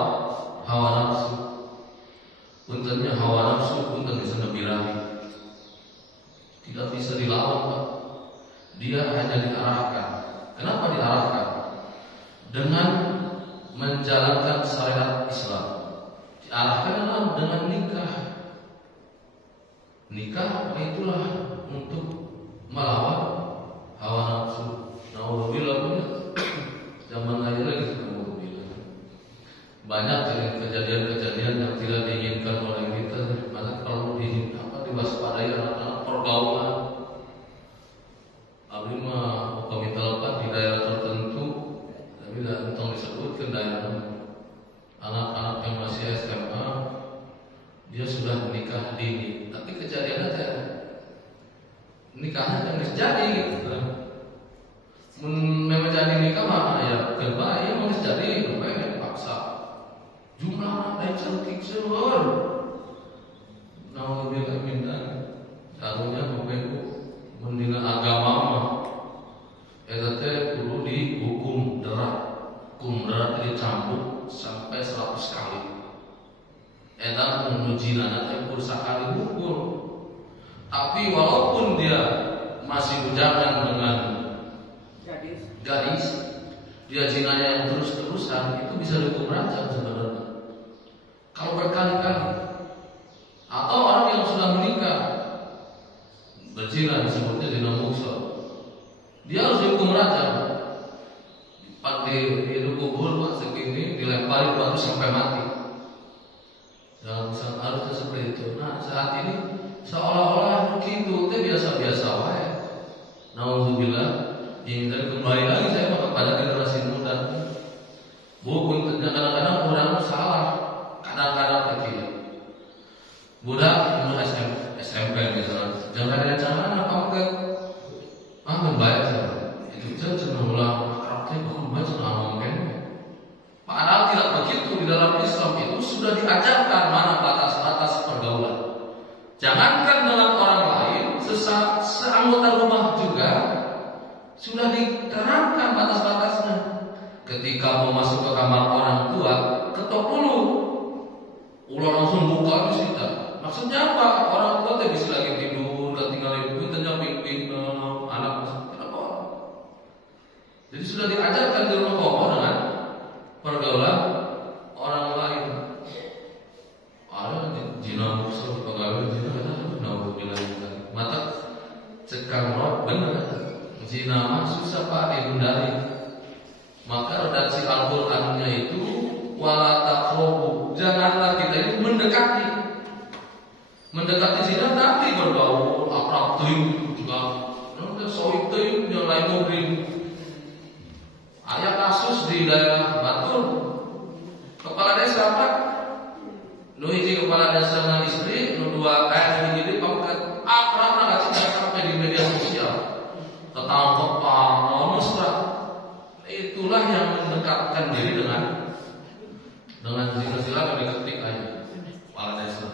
nafsu. Puntennya hawa nafsu punten bisa ngebirahi. Tidak bisa dilawan Pak. Dia hanya diarahkan. Kenapa diarahkan? Dengan menjalankan syariat Islam. Diarahkan dengan nikah. Nikah itulah untuk melawan hawa nafsu. Nauzubillah punya zaman aja lagi nauzubillah. Banyak kejadian-kejadian yang tidak diinginkan oleh kita. Maka perlu diwaspadai anak-anak pergaulan. Abdi mah misalkan di daerah tertentu, tapi tidak tentang disebutkan daerah. Anak-anak yang masih SMA, dia sudah menikah dini. Tapi kejadiannya nikahnya kan jadi gitu. Memang jadi nikah mah ya kebaik, ya mau jadi kebaik yang paksa. Jumlah anak yang cantik seluar. Nah lebih minta, satunya Bapak-Ibu mendingan agama mah. Eta teh kudu dihukum berat. Hukum berat dicambuk sampai 100 kali. Eta menujina teh pun sakali hukum. Tapi walaupun dia masih bujangan dengan gadis, dia zinanya yang terus-terusan, itu bisa dihukum rajam sebenarnya. Kalau berkali-kali. Atau orang yang sudah menikah berzina, disebutnya zina muhsan, dia harus dihukum rajam. Di kubur Pak segini dilempari batu sampai mati. Dan harusnya seperti itu. Nah saat ini seolah-olah begitu, itu biasa-biasa wae. Nauzubillah. Ini dari kembali lagi saya kepada generasi muda. Bukan kadang-kadang orang salah, kadang-kadang kecil. Budak SMP misalnya, jangan ada cara apa ke membayar itu cenderung ulang karakter membayar senang mungkin. Padahal tidak begitu. Di dalam Islam itu sudah diajarkan mana batas-batas pergaulan. Jangankan dengan orang lain, seanggota rumah juga sudah diterangkan batas-batasnya. Ketika mau masuk ke kamar orang tua, ketok dulu. Ulah langsung buka di situ. Maksudnya apa? Orang tua teh bisa lagi tidur, ketinggalan ibu tanya pimpin anak kenapa? Jadi sudah diajarkan di rumah komo dengan pergaulan orang lain. Ada zina musuh pegawai zina nah bilang mata cekang roh bener. Zina mah susah Pak dihindari. Maka redaksi Al-Qur'annya itu wala taqrabu, janganlah kita ini mendekati zina, tapi berbau akrab teuing juga. Nanti soik teuing nyalain mobil. Ada kasus di daerah Batur. Kepala desa Pak, nu hiji kepala desa dengan istri, nu dua jadi pangkat akrab nak sampai di media sosial. Tetangga Pak mesra. Itulah yang mendekatkan diri dengan zina-zina yang diketik aja kepala desa.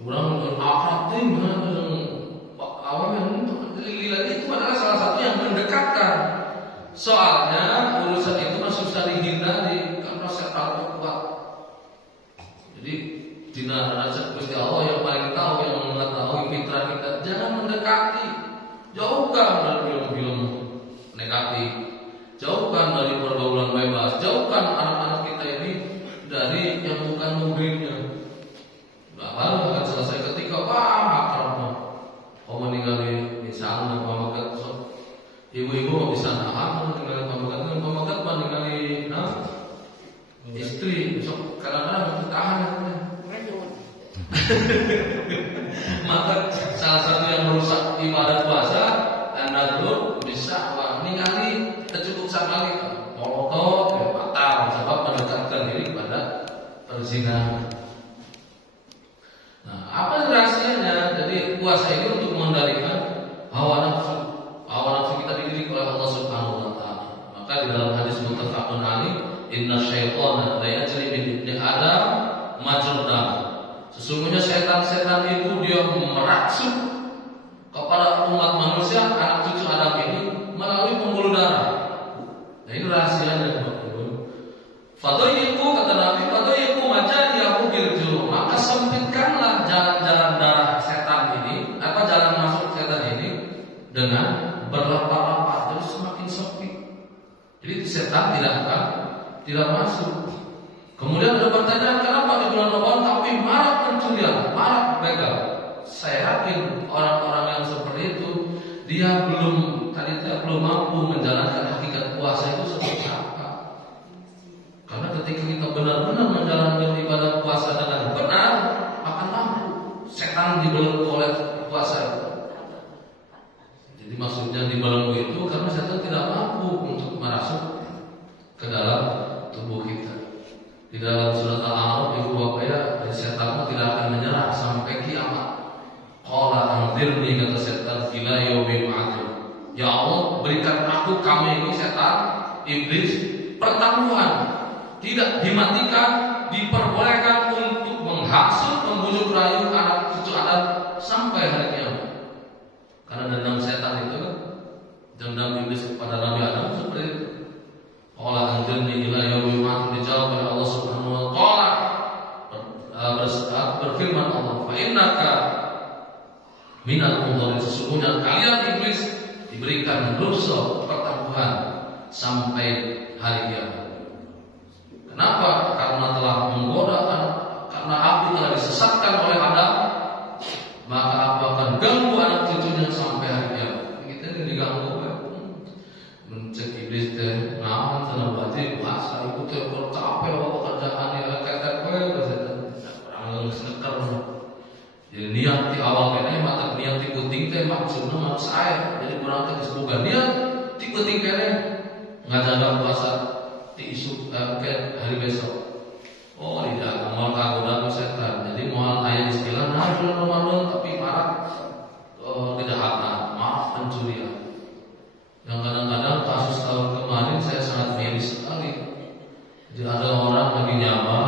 Orang akrab tim awam yang itu adalah salah satu yang mendekatkan. Soalnya urusan itu masih susah dihindari karena setan kuat. Jadi dina rasa Gusti Allah yang paling tahu, yang mengetahui fitrah kita. Jangan mendekati, jauhkan dari film-film negatif, jauhkan dari pergaulan bebas, jauhkan anak-anak kita ini dari yang bukan muhrimnya. Lalu akan selesai ketika akrabnya mau meninggali misalnya pamagat ibu-ibu mau bisa nahan meninggali pamagat meninggali istri besok kadang-kadang tahan. Maka salah satu yang merusak ibadah puasa Anda dulu bisa ningali cukup sekali molotov batal sebab mendekatkan diri pada perzinahan. Nah, apa rahasianya? Jadi puasa ini untuk mengendalikan hawa nafsu kita dididik oleh Allah Subhanahu wa taala. Maka di dalam hadis muttafaqun alaih, inna syaitana la yajri min ibni adam majrad dam. Sesungguhnya setan-setan itu dia merasuk kepada umat manusia, anak cucu Adam ini melalui pembuluh darah. Nah, ini rahasianya. Fadayyiqu, kata Nabi, fadayyiqu majadiyahu birju. Maka sempitkanlah jalan-jalan darah setan ini, apa jalan masuk setan ini dengan berlapar-lapar, terus semakin sepi. Jadi setan tidak masuk. Kemudian ada pertanyaan, kenapa di bulan Ramadan tapi marak pencurian, marak begal? Saya yakin orang-orang yang seperti itu dia belum mampu menjalankan hakikat puasa itu seperti apa. Karena ketika kita benar-benar menjalankan ibadah puasa dengan benar, akan mampu. Setan dibelenggu oleh puasa itu. Jadi maksudnya dibelenggu itu karena setan tidak mampu untuk masuk ke dalam tubuh kita. Di dalam surat Al-A'raf Ibu Bapak ya, setan tidak akan menyerah sampai kiamat. Qala anzirni, kata setan, ila yaumil ma'ad. Ya Allah, berikan aku, kami ini setan, iblis, pertamuan. Tidak dimatikan, diperbolehkan untuk menghasut, membujuk rayu anak cucu Adam sampai hari kiamat. Karena dendam setan itu kan, dendam iblis kepada Nabi Adam seperti itu. Qala anzirni ila yaumil ma'ad, dijawab oleh Allah Subhanahu wa taala. Berfirman Allah, fa innaka minal munzirin, sesungguhnya kalian iblis diberikan ruksa pertambuhan sampai hari kiamat. Kenapa? Karena telah menggoda, karena aku telah disesatkan oleh Adam, maka aku akan ganggu anak cucunya sampai hari kiamat. Kita ini diganggu mencek iblis teh, nahan tanah batin puasa ibu teh capek apa pekerjaan ya kata orang seneker. Jadi niat di awal kene mata niat di puting teh maksudnya maksud saya. Jadi berangkat disebutkan niat di puting kene ngajaga puasa di isu ke hari besok. Oh tidak, mau kagoda setan. Jadi mau ayat istilah nah bulan Ramadan tapi marak kejahatan, maaf pencurian. Yang kadang-kadang kasus tahun kemarin saya sangat miris sekali. Jadi ada orang lagi nyaba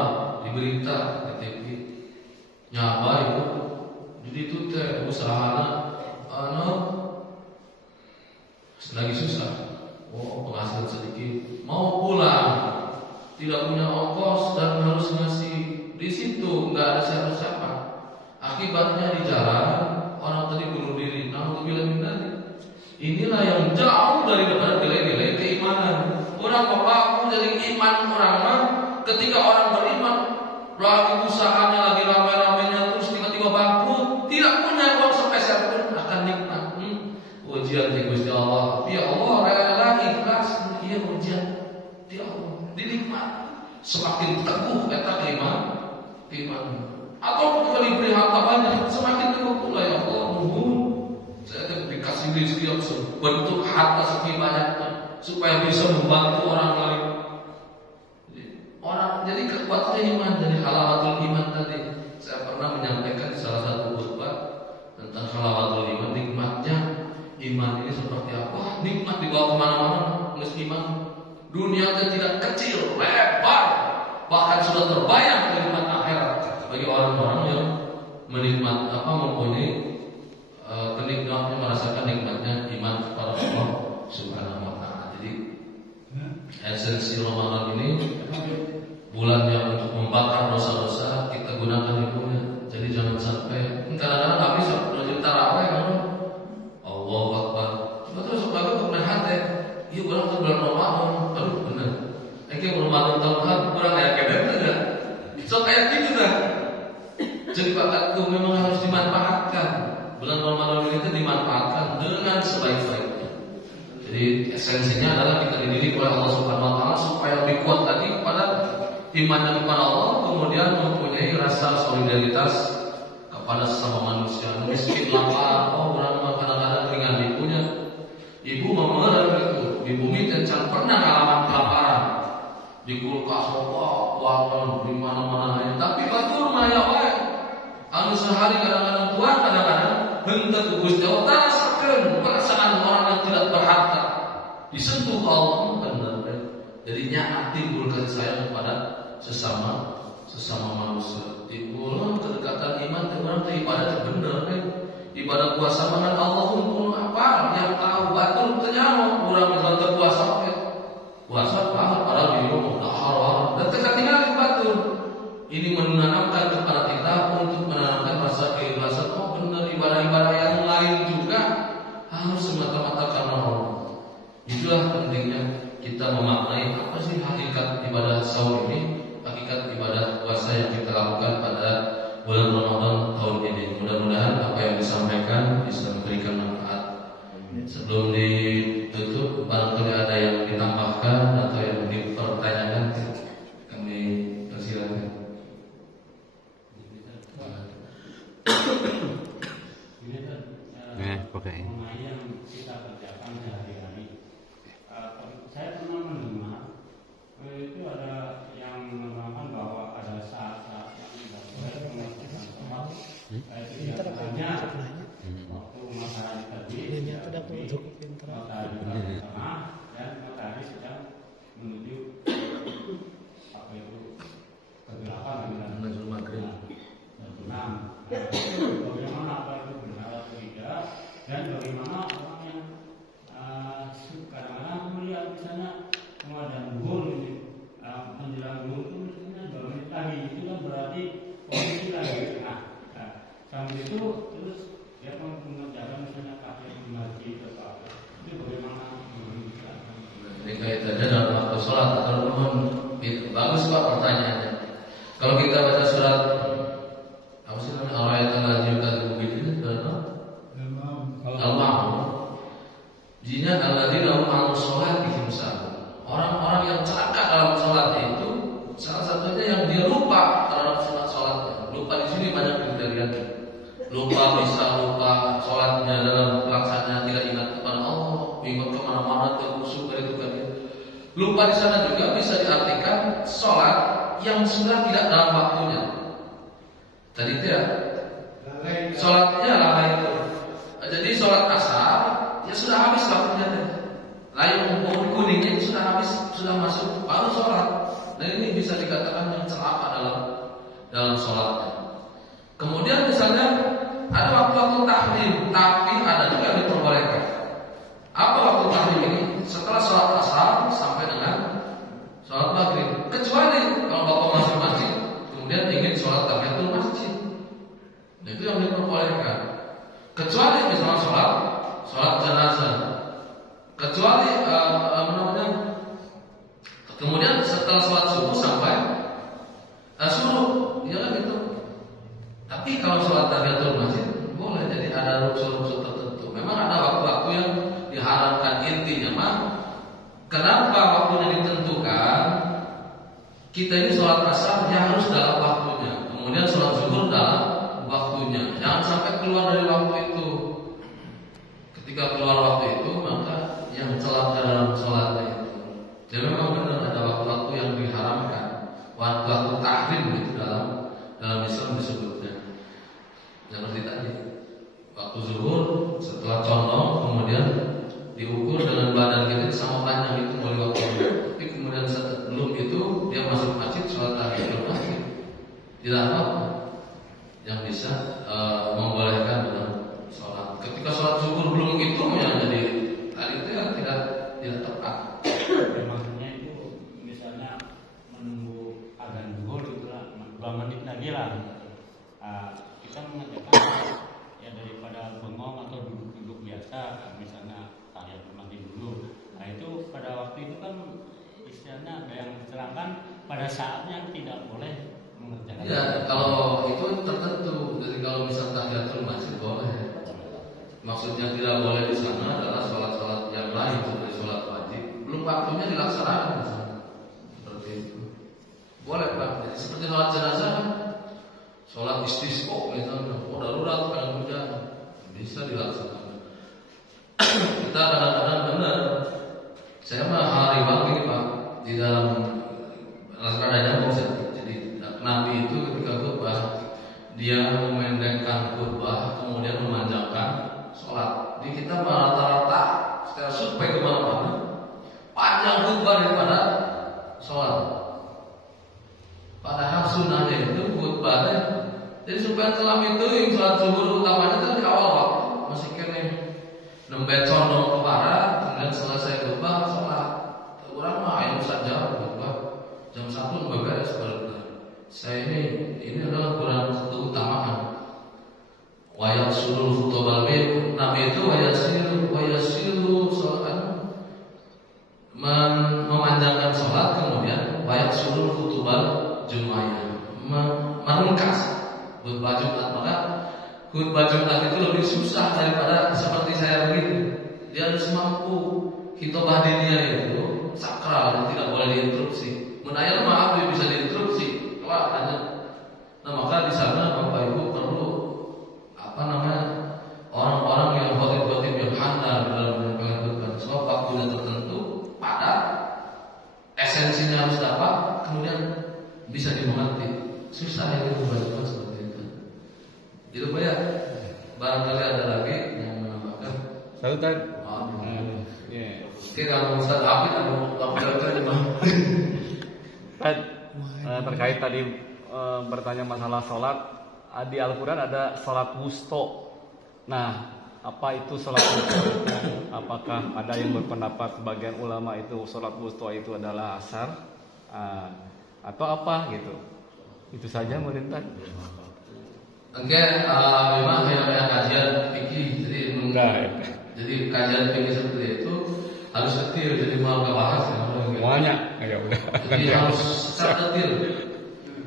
di berita di TV, nyaba itu, jadi itu teh usahana, lagi susah, penghasilan sedikit, mau pulang, tidak punya ongkos dan harus ngasih di situ, nggak ada siapa-siapa. Akibatnya di jalan orang tadi bunuh diri, naudzubillah. Inilah yang jauh daripada nilai-nilai keimanan. Orang bapak jadi iman orang mah ketika orang beriman lagi usahanya lagi rame-ramenya terus tiba-tiba bangkrut, tidak punya uang sepeser pun akan nikmat. Ujian di Gusti Allah, ya Allah rela ikhlas, iya ujian di Allah, dinikmat. Semakin teguh eta iman. Atau ketika diberi harta banyak, semakin teguh pula ya Allah. Saya dikasih rezeki yang bentuk harta sekian banyaknya supaya bisa membantu orang lain. Jadi kekuatannya iman, dari halawatul iman tadi. Saya pernah menyampaikan di salah satu khutbah tentang halawatul iman, nikmatnya iman ini seperti apa? Nikmat dibawa kemana-mana, nulis iman. Dunia tidak kecil, lebar, bahkan sudah terbayang nikmat akhirat bagi orang-orang yang mempunyai kenikmatnya, merasakan nikmatnya iman kepada Allah Subhanahu wa taala. Jadi esensi Ramadan ini bulannya untuk membakar dosa-dosa, kita gunakan ibunya. Jadi jangan sampai kadang-kadang nggak bisa belajar tarawih kan? Allahu Akbar. Terus bagus kemudian hati, iya orang tuh bulan Ramadan, aduh benar. Kayak Ramadan tahun kurang kayak kedap enggak? So kayak gitu dah. Jadi bakatku memang harus dimanfaatkan. Bulan Ramadan itu dimanfaatkan dengan sebaik-baiknya. Jadi esensinya adalah kita dididik oleh Allah Subhanahu wa taala supaya lebih kuat lagi kepada imannya kepada Allah, kemudian mempunyai rasa solidaritas kepada sesama manusia. Miskin lapar, orang kadang-kadang dengan ibunya. Ibu memerah gitu. Di bumi jangan pernah ngalaman kelaparan. Di kulkas kuat di mana-mana. Tapi batur maya wae. Anu sehari kadang-kadang kuat, kadang-kadang henteu Gusti Allah rasakeun perasaan orang yang tidak berharta. Disentuh Allah benar. Jadinya timbul kasih sayang kepada sesama manusia. Timbul kedekatan iman dengan ibadah benar. Ibadah puasa dengan Allah pun apa yang tahu batul ternyata orang yang terpuasa puasa padahal di rumah haram dan kita tinggal batul. Ini menanamkan kepada kita untuk menanamkan rasa keikhlasan. Oh benar, ibadah-ibadah yang lain juga harus semata-mata karena Allah. Itulah pentingnya kita memaknai apa sih hakikat ibadah saum ini, hakikat ibadah puasa yang kita lakukan pada bulan Ramadan tahun ini. Mudah-mudahan apa yang disampaikan bisa memberikan manfaat. Sebelum ditutup, barangkali ada yang ditambahkan atau yang dipertanyakan, kami persilakan. Pakai. Yang kita kerjakan sehari-hari. Saya pernah mendengar itu ada yang menerangkan bahwa ada saat-saat yang tidak boleh mengerjakan sholat. Itu biasanya waktu matahari terbit, matahari di tengah dan matahari sedang menuju apa itu kegelapan menuju maghrib. Bagaimana apa itu benar atau tidak? Dan bagaimana orang yang kadang-kadang melihat misalnya pengadaan duhur ini menjelang duhur itu misalnya 2 menit lagi, itu kan berarti posisi lagi di tengah. Sambil itu terus dia mengerjakan misalnya tahiyatul masjid atau apa, itu bagaimana? Ini kaitannya dalam waktu sholat atau belum? Bagus Pak pertanyaannya. Kalau kita baca surat apa sih namanya ayat al-Anjil ini berapa? Al-Ma'un. Jinya alladzina hum 'an sholatihim sahun. Orang-orang yang celaka dalam sholatnya itu salah satunya yang dia lupa terhadap sholatnya. Lupa di sini banyak kriterianya. Lupa bisa lupa sholatnya dalam pelaksanaan, tidak ingat kepada Allah, ingat kemana-mana, terkhusyuk dari itu kan. Lupa di sana juga bisa diartikan sholat yang sudah tidak dalam waktunya. Tadi itu ya, sholatnya lalai itu. Jadi sholat asar ya sudah habis waktunya. Layang kuningnya sudah habis, sudah masuk baru sholat. Nah ini bisa dikatakan yang celaka dalam sholatnya. Kemudian misalnya ada waktu-waktu tahrim, tapi ada juga yang diperbolehkan. Apa waktu tahrim ini? Setelah sholat asar sampai dengan sholat maghrib. Kecuali kalau bapak masuk masjid, kemudian ingin sholat tahiyatul masjid, itu yang diperbolehkan. Kecuali misalnya sholat jenazah. Kecuali kemudian setelah sholat subuh sampai subuh, ya kan itu. Tapi kalau sholat tahiyatul masjid boleh, jadi ada rumus-rumus tertentu. Memang ada waktu-waktu yang diharamkan. Intinya mah, kenapa waktunya ditentukan? Kita ini sholat asar ya harus dalam waktunya. Kemudian sholat zuhur dalam waktunya. Jangan sampai keluar dari waktu itu. Ketika keluar waktu itu, maka yang celaka dalam sholatnya itu. Jadi memang benar ada waktu-waktu yang diharamkan. Waktu-waktu tahrim itu dalam Islam disebutnya. Seperti tadi, waktu zuhur setelah condong kemudian diukur dengan badan kita sama panjang itu mulai waktu itu. Tapi kemudian sebelum itu dia masuk masjid sholat tahiyatul masjid, tidak apa-apa. Yang bisa membolehkan dalam sholat. Ketika sholat zuhur belum itu ya jadi tadi itu ya tidak tepat. Maksudnya itu misalnya menunggu adzan zuhur itulah 2 menit lagi lah. Kita mengerjakan ya daripada bengong atau duduk-duduk biasa, misalnya tahiyatul masjid dulu. Nah itu pada waktu itu kan istilahnya ada yang diterangkan pada saatnya tidak boleh mengerjakan. Ya kalau itu tertentu. Jadi kalau misal tahiyatul masjid boleh. Maksudnya tidak boleh di sana adalah sholat-sholat yang lain seperti sholat wajib belum waktunya dilaksanakan. Seperti itu boleh Pak. Jadi seperti sholat jenazah, sholat istisqa misalnya, darurat kadang hujan bisa dilaksanakan. Kita kadang-kadang benar. Saya mah hari ini Pak di dalam radanya bisa. Jadi Nabi itu ketika khutbah dia memendekkan khutbah kemudian memanjangkan sholat. Di kita rata-rata secara survei kemana-mana panjang khutbah daripada sholat. Padahal sunnahnya itu khutbahnya. Jadi supaya selam itu yang sholat zuhur utamanya itu di awal waktu masih kene nembet condong ke barat, kemudian selesai khutbah sholat. Orang mah ayo saja khutbah jam 1 beberes benar. Saya ini adalah kurang satu utamaan. Wayak sulul khutbah Nabi itu wayasilu sholat memanjangkan sholat, kemudian wayak sulul khutbah Jumat merungkas khutbah Jumat. Maka khutbah Jumat itu lebih susah daripada seperti saya begitu. Dia harus mampu khutbah diniyah itu sakral dan tidak boleh diinterupsi. Menayal maaf dia bisa diinterupsi. Wah, nah maka di sana Bapak Ibu perlu orang-orang yang khotib-khotib yang handal dalam menyampaikan khutbah. Sebab waktunya tertentu, padat, esensinya harus dapat, kemudian bisa dimengerti. Susah itu membaca seperti itu. Jadi Pak ya, barangkali ada lagi yang menambahkan. Tahu kan? Oke, kalau Ustaz Abid terkait tadi bertanya masalah sholat, di Al-Quran ada sholat wusto. Nah, apa itu sholat wusto? Apakah ada yang berpendapat sebagian ulama itu sholat wusto itu adalah asar atau apa gitu? Itu saja merintah. Oke, memang yang kajian fikih, jadi enggak. Jadi kajian fikih seperti itu harus detail, jadi mau nggak bahas ya. Semuanya, ya udah. Jadi harus secara detail.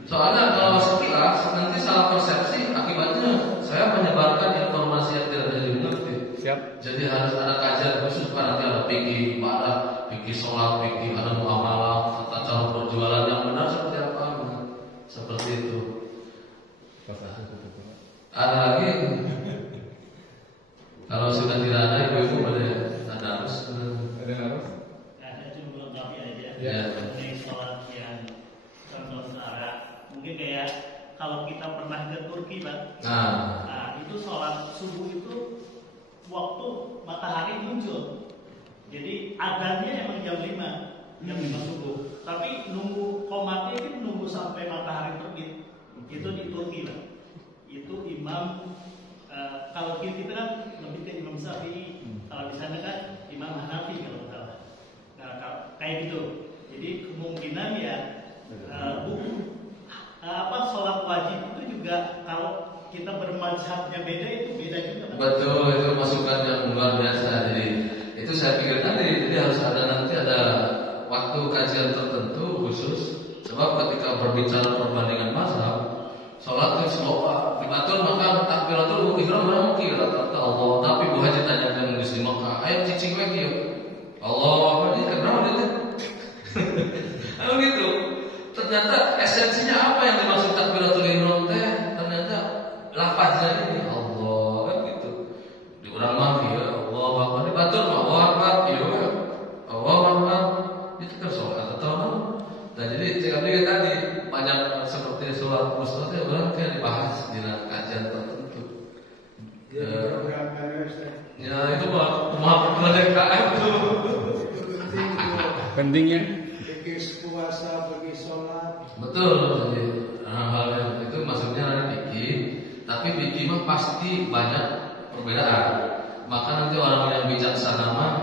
Soalnya kalau sekilas nanti salah persepsi, akibatnya saya menyebarkan informasi yang tidak dimengerti. Siap. Jadi harus ada kajian khusus pada nanti ada fikih ibadah, fikih sholat, fikih ada muamalah, tata cara perjualan yang benar seperti apa, seperti itu. Ada lagi? Kalau sudah tidak ada, ibu-ibu ada harus. Ada harus? Ada cuma melengkapi aja. Ya. Mengenai sholat yang contoh searah. Mungkin kayak kalau kita pernah ke Turki, Pak. Nah, itu sholat subuh itu waktu matahari muncul. Jadi adanya emang jam 5 subuh. Tapi nunggu komatnya itu nunggu sampai matahari terbit. Itu di Turki, Pak. Itu imam. Kalau kita kan lebih ke Imam Syafi'i, kalau di sana kan Imam Hanafi kalau salah. Nah, kayak gitu. Jadi kemungkinan ya sholat wajib itu juga kalau kita bermazhabnya beda itu beda juga. Betul, itu masukan yang luar biasa. Jadi itu saya pikir tadi, jadi harus ada nanti ada waktu kajian tertentu khusus. Sebab ketika berbicara perbandingan mazhab, sholat itu semua diatur, maka takbiratul ihram orang mungkin rata-rata Allah. Tapi Bu Haji tanyakan di Mekah, ayo cicing lagi ya. Allah apa ini kenal dia? Ayo gitu. Ternyata esensinya apa yang dimaksud takbiratul ihram teh? Ternyata lafaznya ini Allah kan gitu. Di orang mah ya Allah Akbar, dibatur mah Allah Akbar, ya Allah Akbar. Itu kan sholat atau apa? Nah jadi cakap tadi banyak seperti sholat musnad orang kan dibahas di kajian tertentu. Ya itu mah kemerdekaan itu. Pentingnya Pergi puasa, pergi sholat. Betul, jadi hal yang itu maksudnya ada fikih, tapi fikih mah pasti banyak perbedaan. Maka nanti orang yang bijaksana mah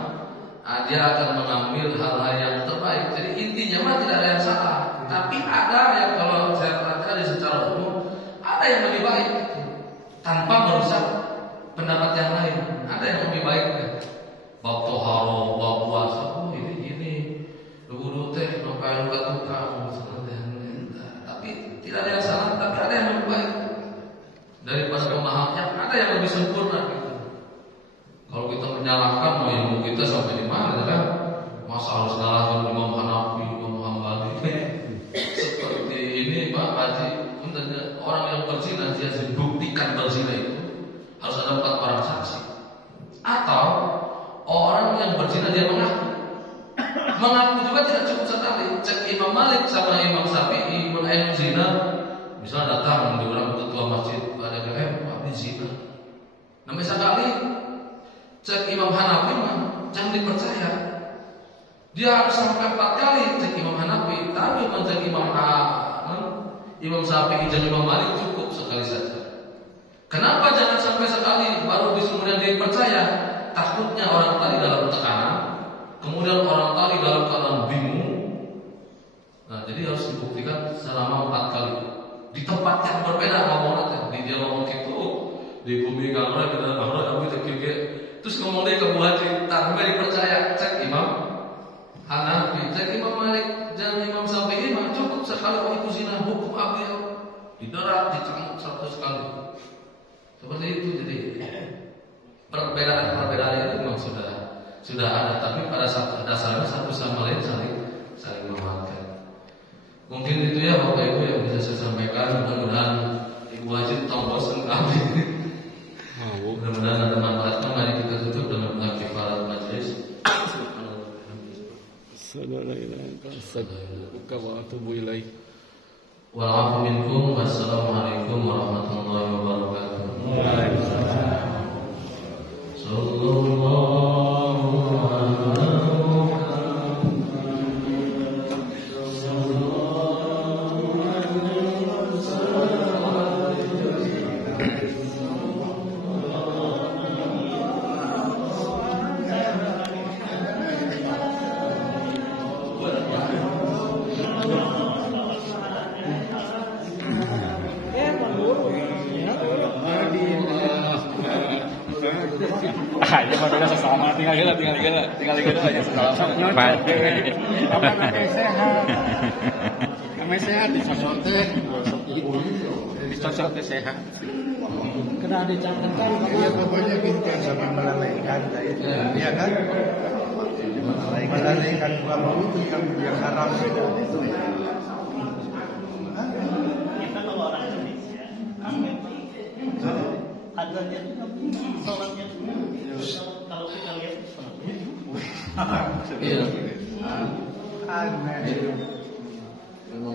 dia akan mengambil hal-hal yang terbaik. Jadi intinya mah tidak ada yang salah, tapi ada yang kalau saya perhatikan di secara umum ada yang lebih baik tanpa merusak pendapat yang lain. Ada yang lebih baik. Bab toharo, bab puasa, ini dulu teh ngapain ke tukang, tapi tidak ada yang salah, tapi ada yang lebih baik daripada pemahamannya. Ada yang lebih sempurna gitu. Kalau kita menyalahkan mau ilmu kita sampai di mana kan? Masa harus nyalahkan Imam Hanafi, Imam Hambali? Seperti ini Pak Haji, orang yang berzina dia buktikan membuktikan berzina itu harus ada 4 orang saksi. Atau orang yang berzina dia mengaku juga tidak cukup sekali. Cek Imam Malik sama Imam Syafi'i mengenai zina, misalnya datang di orang ketua masjid ada abdi zina. Namanya sekali cek Imam Hanafi mah jangan dipercaya. Dia harus sampai 4 kali cek Imam Hanafi, tapi cek Imam Syafi'i dan Imam Malik cukup sekali saja. Kenapa jangan sampai sekali baru kemudian dipercaya? Takutnya orang tadi dalam tekanan, kemudian orang tadi dalam keadaan bingung. Nah, jadi harus dibuktikan selama 4 kali di tempat yang berbeda ngomongnya. Di dia ngomong gitu, di bumi kamera kita bahwa tapi terkikir. Terus ngomong dia ke Bu Haji, tak dipercaya. Cek Imam Hanafi, cek Imam Malik, dan Imam Syafi'i mah cukup sekali itu zina hukum ambil diderak, dicambuk 100 kali. Seperti itu. Jadi perbedaan itu memang sudah ada, tapi pada dasarnya satu sama lain saling menguatkan. Mungkin itu ya Bapak Ibu yang bisa saya sampaikan. Mudah-mudahan Ibu Haji bosan kami. Mudah-mudahan ada manfaatnya. Mari kita tutup dengan kafarat majelis. Wassalamualaikum warahmatullahi wabarakatuh. Ini baru sesama tinggal aja sesama. Namanya sehat disosok teh. Disosok teh sehat. Kena dicatatkan ya pokoknya kita sama melalaikan ya kan? Melalaikan kalau itu yang haram itu. Kita kalau orang Indonesia, adanya itu sholatnya kalau kita lihat Iya. Aneh.